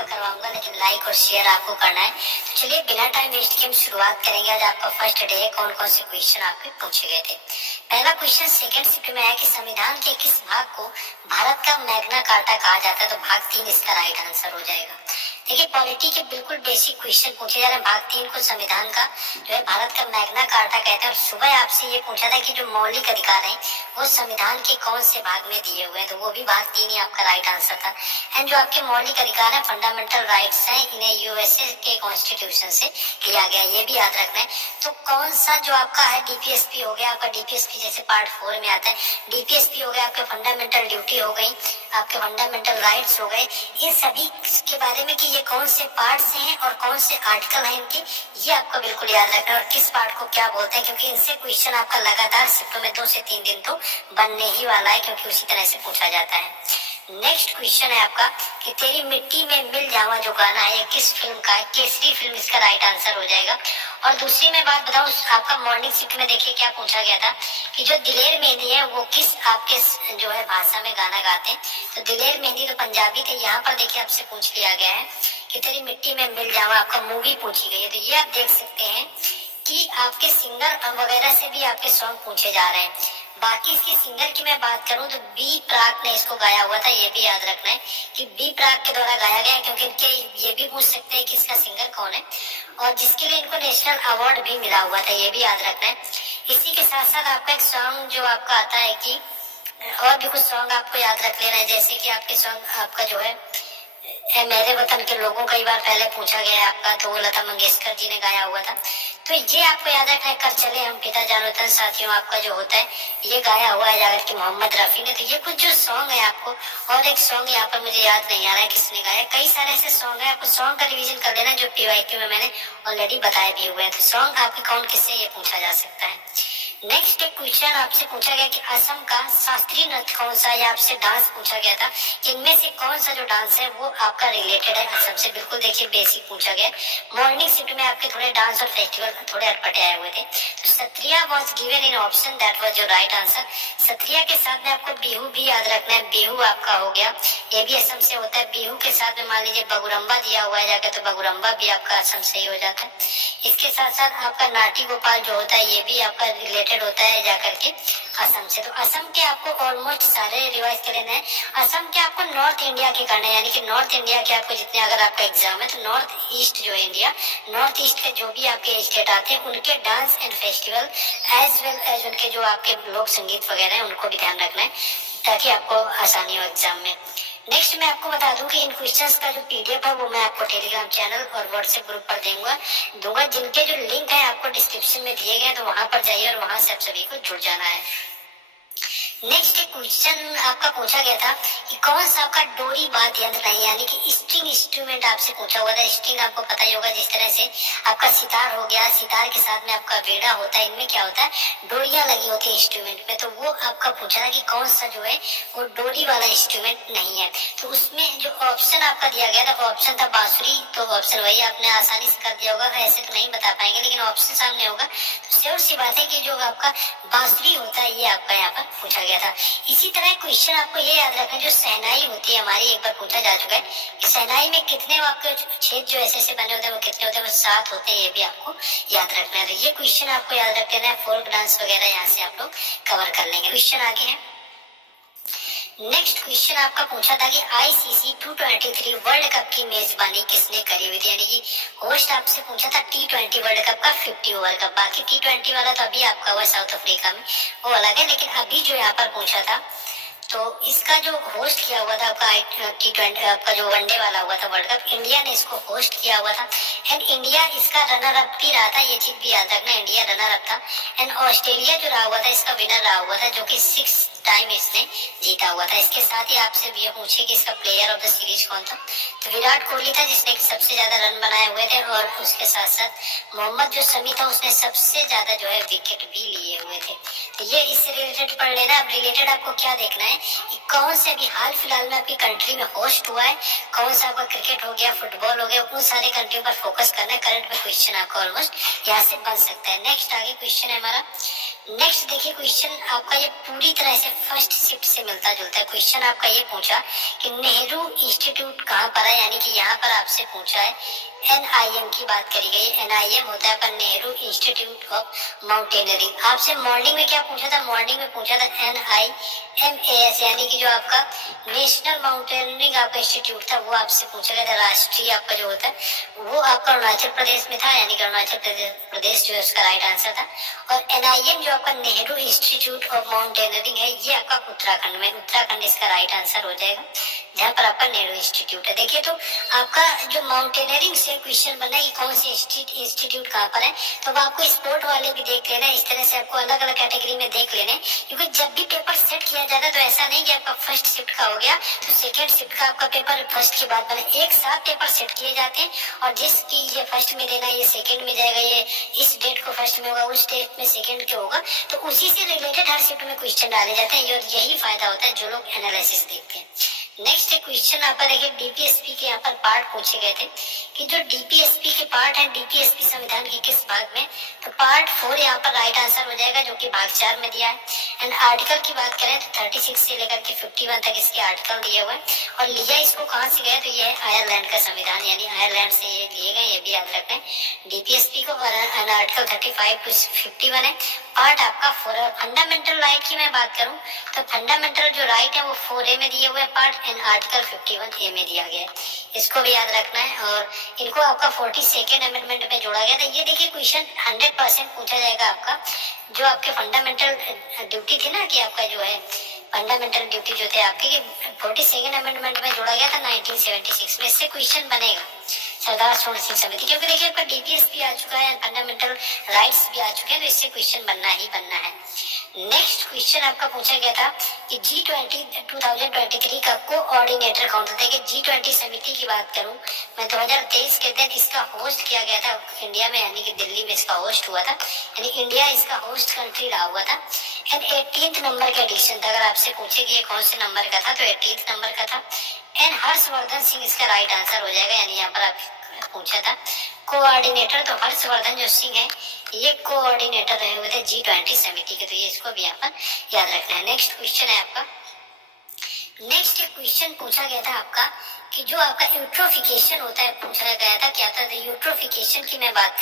तो करवाऊंगा, लेकिन लाइक और शेयर आपको करना है। तो चलिए बिना टाइम वेस्ट किए हम शुरुआत करेंगे। आज आपका फर्स्ट डे है। कौन कौन से क्वेश्चन आपके पूछे गए थे। पहला क्वेश्चन सेकंड शिफ्ट में है कि संविधान के किस भाग को भारत का मैग्ना कार्टा कहा जाता है। तो भाग 3 इसका राइट आंसर हो जाएगा। देखिए पॉलिटी के बिल्कुल बेसिक क्वेश्चन पूछे जा रहे हैं। भाग 3 को संविधान का जो है भारत का मैग्ना कार्टा कहते हैं। और सुबह आपसे ये पूछा था कि जो मौलिक अधिकार है वो संविधान के कौन से भाग में दिए हुए हैं, तो वो भी भाग 3 ही आपका राइट आंसर था। एंड जो आपके मौलिक अधिकार है फंडामेंटल राइट्स हैं, इन्हें यूएसए के कॉन्स्टिट्यूशन से लिया गया, ये भी याद रखना है। तो कौन सा जो आपका है डीपीएसपी हो गया, आपका डीपीएसपी जैसे पार्ट 4 में आता है, डीपीएसपी हो गया, आपके फंडामेंटल ड्यूटी हो गई, आपके फंडामेंटल राइट्स हो गए, इन सभी के बारे में कि ये कौन से पार्ट से हैं और कौन से आर्टिकल हैं इनके, ये आपको बिल्कुल याद रखना है। और किस पार्ट को क्या बोलते हैं, क्योंकि इनसे क्वेश्चन आपका लगातार शिफ्टों में 2 से 3 दिन तो बनने ही वाला है, क्योंकि उसी तरह से पूछा जाता है। नेक्स्ट क्वेश्चन है आपका कि तेरी मिट्टी में मिल जावा जो गाना है किस फिल्म का है। केसरी फिल्म इसका राइट आंसर हो जाएगा। और दूसरी मैं बात बताऊं, आपका मॉर्निंग शिफ्ट में देखिए क्या पूछा गया था कि जो दिलेर मेहंदी है वो किस आपके जो है भाषा में गाना गाते हैं। तो दिलेर मेहंदी तो पंजाबी थे। यहाँ पर देखिए आपसे पूछ लिया गया है कि तेरी मिट्टी में मिल जावा, आपका मूवी पूछी गई है। तो ये आप देख सकते हैं कि आपके सिंगर वगैरह से भी आपके सॉन्ग पूछे जा रहे हैं। बाकी इसके सिंगर की मैं बात करूं तो बी प्राक ने इसको गाया हुआ था। ये भी याद रखना है कि बी प्राक के द्वारा गाया गया, क्योंकि इनके ये भी पूछ सकते हैं कि इसका सिंगर कौन है, और जिसके लिए इनको नेशनल अवार्ड भी मिला हुआ था, ये भी याद रखना है। इसी के साथ साथ आपका एक सॉन्ग जो आपका आता है कि और भी कुछ सॉन्ग आपको याद रख लेना है, जैसे कि आपके सॉन्ग आपका जो है मेरे वतन के लोगों कई बार पहले पूछा गया है आपका, तो लता मंगेशकर जी ने गाया हुआ था। तो ये आपको याद रखना है। कर चले हम पिता जानो तन साथियों आपका जो होता है ये गाया हुआ है जाकर के मोहम्मद रफी ने। तो ये कुछ जो सॉन्ग है आपको, और एक सॉन्ग यहाँ पर मुझे याद नहीं आ रहा है किसने गाया। कई सारे ऐसे सॉन्ग है, आपको सॉन्ग का रिवीजन कर लेना जो पीवाईक्यू में मैंने ऑलरेडी बताए भी हुए हैं। तो सॉन्ग आपके कौन किससे ये पूछा जा सकता है। नेक्स्ट एक क्वेश्चन आपसे पूछा गया कि असम का शास्त्रीय नृत्य कौन सा है, आपसे डांस पूछा गया था। इनमें से कौन सा जो डांस है वो आपका रिलेटेड है असम से। बिल्कुल देखिए बेसिक पूछा गया। मॉर्निंग शिफ्ट में आपके थोड़े डांस और फेस्टिवल थोड़े अटपटे आए हुए थे। तो Sattriya was given in option, that was your right answer. Sattriya के साथ में आपको बिहू भी याद रखना है। बिहू आपका हो गया, ये भी असम से होता है। बिहू के साथ में मान लीजिए बगुरम्बा दिया हुआ है जाकर, तो बगुरम्बा भी आपका असम से ही हो जाता है। इसके साथ साथ आपका नाटी गोपाल जो होता है ये भी आपका रिलेटेड होता है जाकर के असम से। तो असम के आपको ऑलमोस्ट सारे रिवाइज कर लेना है। असम के आपको नॉर्थ इंडिया के करना है, यानी कि नॉर्थ इंडिया के आपको जितने अगर आपका एग्जाम है तो नॉर्थ ईस्ट जो है इंडिया, नॉर्थ ईस्ट के जो भी आपके स्टेट आते हैं उनके dance and festival as well as उनके जो आपके लोक संगीत वगैरह है उनको भी ध्यान रखना है, ताकि आपको आसानी हो एग्जाम में। नेक्स्ट मैं आपको बता दूं कि इन क्वेश्चंस का जो पीडीएफ है वो मैं आपको टेलीग्राम चैनल और व्हाट्सएप ग्रुप पर दूंगा जिनके जो लिंक है आपको डिस्क्रिप्शन में दिए गए, तो वहां पर जाइए और वहां से आप सभी को जुड़ जाना है। नेक्स्ट एक क्वेश्चन आपका पूछा गया था कि कौन सा आपका डोरी वाद्य यंत्र नहीं, यानी कि स्ट्रिंग इंस्ट्रूमेंट आपसे पूछा हुआ था। स्ट्रिंग आपको पता ही होगा, जिस तरह से आपका सितार हो गया, सितार के साथ में आपका वीणा होता है, इनमें क्या होता है डोरियां लगी होती है इंस्ट्रूमेंट में। तो वो आपका पूछा था कि कौन सा जो है वो डोरी वाला इंस्ट्रूमेंट नहीं है। तो उसमें जो ऑप्शन आपका दिया गया था ऑप्शन था बांसुरी, तो ऑप्शन वही आपने आसानी से कर दिया होगा, ऐसे तो नहीं बता पाएंगे लेकिन ऑप्शन सामने होगा तो श्योर सी बात है कि जो आपका बांसुरी होता है ये आपका यहाँ पर पूछा गया था। इसी तरह क्वेश्चन आपको ये याद रखना, जो शहनाई होती है हमारी, एक बार पूछा जा चुका है कि शहनाई में कितने आपके छेद जो ऐसे ऐसे बने होते हैं वो कितने होते हैं, वो 7 होते हैं। ये भी आपको याद रखना है। तो ये क्वेश्चन आपको याद रख लेना है। फोल्क डांस वगैरह यहाँ से आप लोग कवर कर लेंगे। क्वेश्चन आगे है। नेक्स्ट क्वेश्चन आपका पूछा था कि आईसीसी 223 वर्ल्ड कप की मेजबानी किसने करी हुई थी, यानी कि होस्ट आपसे पूछा था T20 वर्ल्ड कप का 50 ओवर का। बाकी T20 वाला तो अभी आपका हुआ साउथ अफ्रीका में, वो अलग है। लेकिन अभी जो यहाँ पर पूछा था तो इसका जो होस्ट किया हुआ था आपका T20 आपका जो वनडे वाला हुआ था वर्ल्ड कप, इंडिया ने इसको होस्ट किया हुआ था। एंड इंडिया इसका रनर अप भी रहा था, ये चीज भी याद रखना, इंडिया रनर अप था। एंड ऑस्ट्रेलिया जो रहा हुआ था इसका विनर रहा हुआ था, जो कि 6 टाइम इसने जीता हुआ था। इसके साथ ही आपसे ये पूछे कि इसका प्लेयर ऑफ द सीरीज कौन था, तो विराट कोहली था जिसने सबसे ज्यादा रन बनाए हुए थे। और उसके साथ साथ मोहम्मद जो शमी था उसने सबसे ज्यादा जो है विकेट भी लिए हुए थे। तो ये इससे रिलेटेड पढ़ लेना। अब रिलेटेड आपको क्या देखना है कि कौन से अभी हाल फिलहाल में आपकी कंट्री में होस्ट हुआ है, कौन सा आपका क्रिकेट हो गया, फुटबॉल हो गया, उन सारे कंट्रियों पर फोकस करना है। करंट में क्वेश्चन आपका ऑलमोस्ट यहाँ से बन सकता है। नेक्स्ट आगे क्वेश्चन है हमारा। नेक्स्ट देखिए क्वेश्चन आपका ये पूरी तरह से फर्स्ट शिफ्ट से मिलता जुलता है। क्वेश्चन आपका ये पूछा कि नेहरू इंस्टीट्यूट कहाँ पर है, यानी कि यहाँ पर आपसे पूछा है NIM की बात करी गई। NIM होता है पर नेहरू इंस्टीट्यूट ऑफ माउंटेनरिंग। आपसे मॉर्निंग में क्या पूछा था, मॉर्निंग में पूछा था NIMAS, यानी कि जो आपका नेशनल माउंटेनरिंग आपका इंस्टीट्यूट था वो आपसे पूछा गया था। राष्ट्रीय आपका जो होता है वो आपका अरुणाचल प्रदेश में था, यानी कि अरुणाचल प्रदेश जो है उसका राइट आंसर था। और NIM जो आपका नेहरू इंस्टीट्यूट ऑफ माउंटेनरिंग है ये आपका उत्तराखंड में, उत्तराखंड इसका राइट आंसर हो जाएगा, जहाँ पर आपका नेहरू इंस्टीट्यूट है। देखिए तो आपका जो माउंटेनरिंग से क्वेश्चन बना है कि कौन से इंस्टीट्यूट कहाँ पर है, तो अब आपको स्पोर्ट वाले भी देख लेना है। इस तरह से आपको अलग अलग कैटेगरी में देख लेने, क्योंकि जब भी पेपर सेट किया जाता है तो ऐसा नहीं कि आपका फर्स्ट शिफ्ट का हो गया तो सेकेंड शिफ्ट का आपका पेपर फर्स्ट के बाद बना, एक साथ पेपर सेट किए जाते हैं। और जिसकी ये फर्स्ट में देना ये सेकेंड में जाएगा, ये इस डेट को फर्स्ट में होगा उस डेट में सेकेंड के होगा, तो उसी से रिलेटेड हर शिफ्ट में क्वेश्चन डाले जाते हैं। और यही फायदा होता है जो लोग एनालिसिस देखते हैं। नेक्स्ट क्वेश्चन यहाँ पर देखिए डीपीएसपी के यहाँ पर पार्ट पूछे गए थे कि जो डीपीएसपी के पार्ट है, डीपीएसपी संविधान के किस भाग में, तो पार्ट 4 यहाँ पर राइट आंसर हो जाएगा, जो कि भाग 4 में दिया है। एंड आर्टिकल की बात करें तो 36 से लेकर के 51 तक इसके आर्टिकल दिए हुए हैं। और लिया इसको कहाँ से गया, तो ये है आयरलैंड का संविधान, यानी आयरलैंड से ये लिए गए, ये भी याद रखें डीपीएसपी को। और आर्टिकल 35 to 51 है, पार्ट आपका 4 है। फंडामेंटल राइट की मैं बात करूं तो फंडामेंटल जो राइट है वो 4A में दिए हुए पार्ट एंड आर्टिकल 51A में दिया गया है, इसको भी याद रखना है। और इनको आपका 42nd अमेंडमेंट में जोड़ा गया था। ये देखिए क्वेश्चन 100% पूछा जाएगा आपका, जो आपके फंडामेंटल ड्यूटी थी ना कि आपका जो है फंडामेंटल ड्यूटी जो थे आपके 42nd अमेंडमेंट में जोड़ा गया था 1976 में, इससे क्वेश्चन बनेगा सरदार सरोवर सिंह समिति, क्योंकि देखिए आपका डीपीएस भी आ चुका है, फंडामेंटल राइट्स भी आ चुके हैं, तो इससे क्वेश्चन बनना ही बनना है। नेक्स्ट क्वेश्चन आपका पूछा गया था कि G20 2023 का कोऑर्डिनेटर कौन था। देखिए G20 समिति की बात करूं मैं 2023 के दिन इसका होस्ट किया गया था इंडिया में, यानी कि दिल्ली में इसका होस्ट हुआ था, यानी इंडिया इसका होस्ट कंट्री रहा हुआ था। एंड 18th नंबर का एडिशन था। अगर आपसे पूछे कि ये कौन से नंबर का था तो 18th नंबर का था। एंड हर्षवर्धन सिंह इसका राइट आंसर हो जाएगा, यानी यहाँ पर आप पूछा था कोऑर्डिनेटर, तो हर्षवर्धन जो सिंह है ये कोऑर्डिनेटर रहे हुए थे G20 समिति के, तो ये इसको भी यहाँ पर याद रखना है। नेक्स्ट क्वेश्चन है आपका, नेक्स्ट क्वेश्चन पूछा गया था आपका कि जो आपका यूट्रोफिकेशन होता है, पूछा गया था क्या था यूट्रोफिकेशन की मैं बात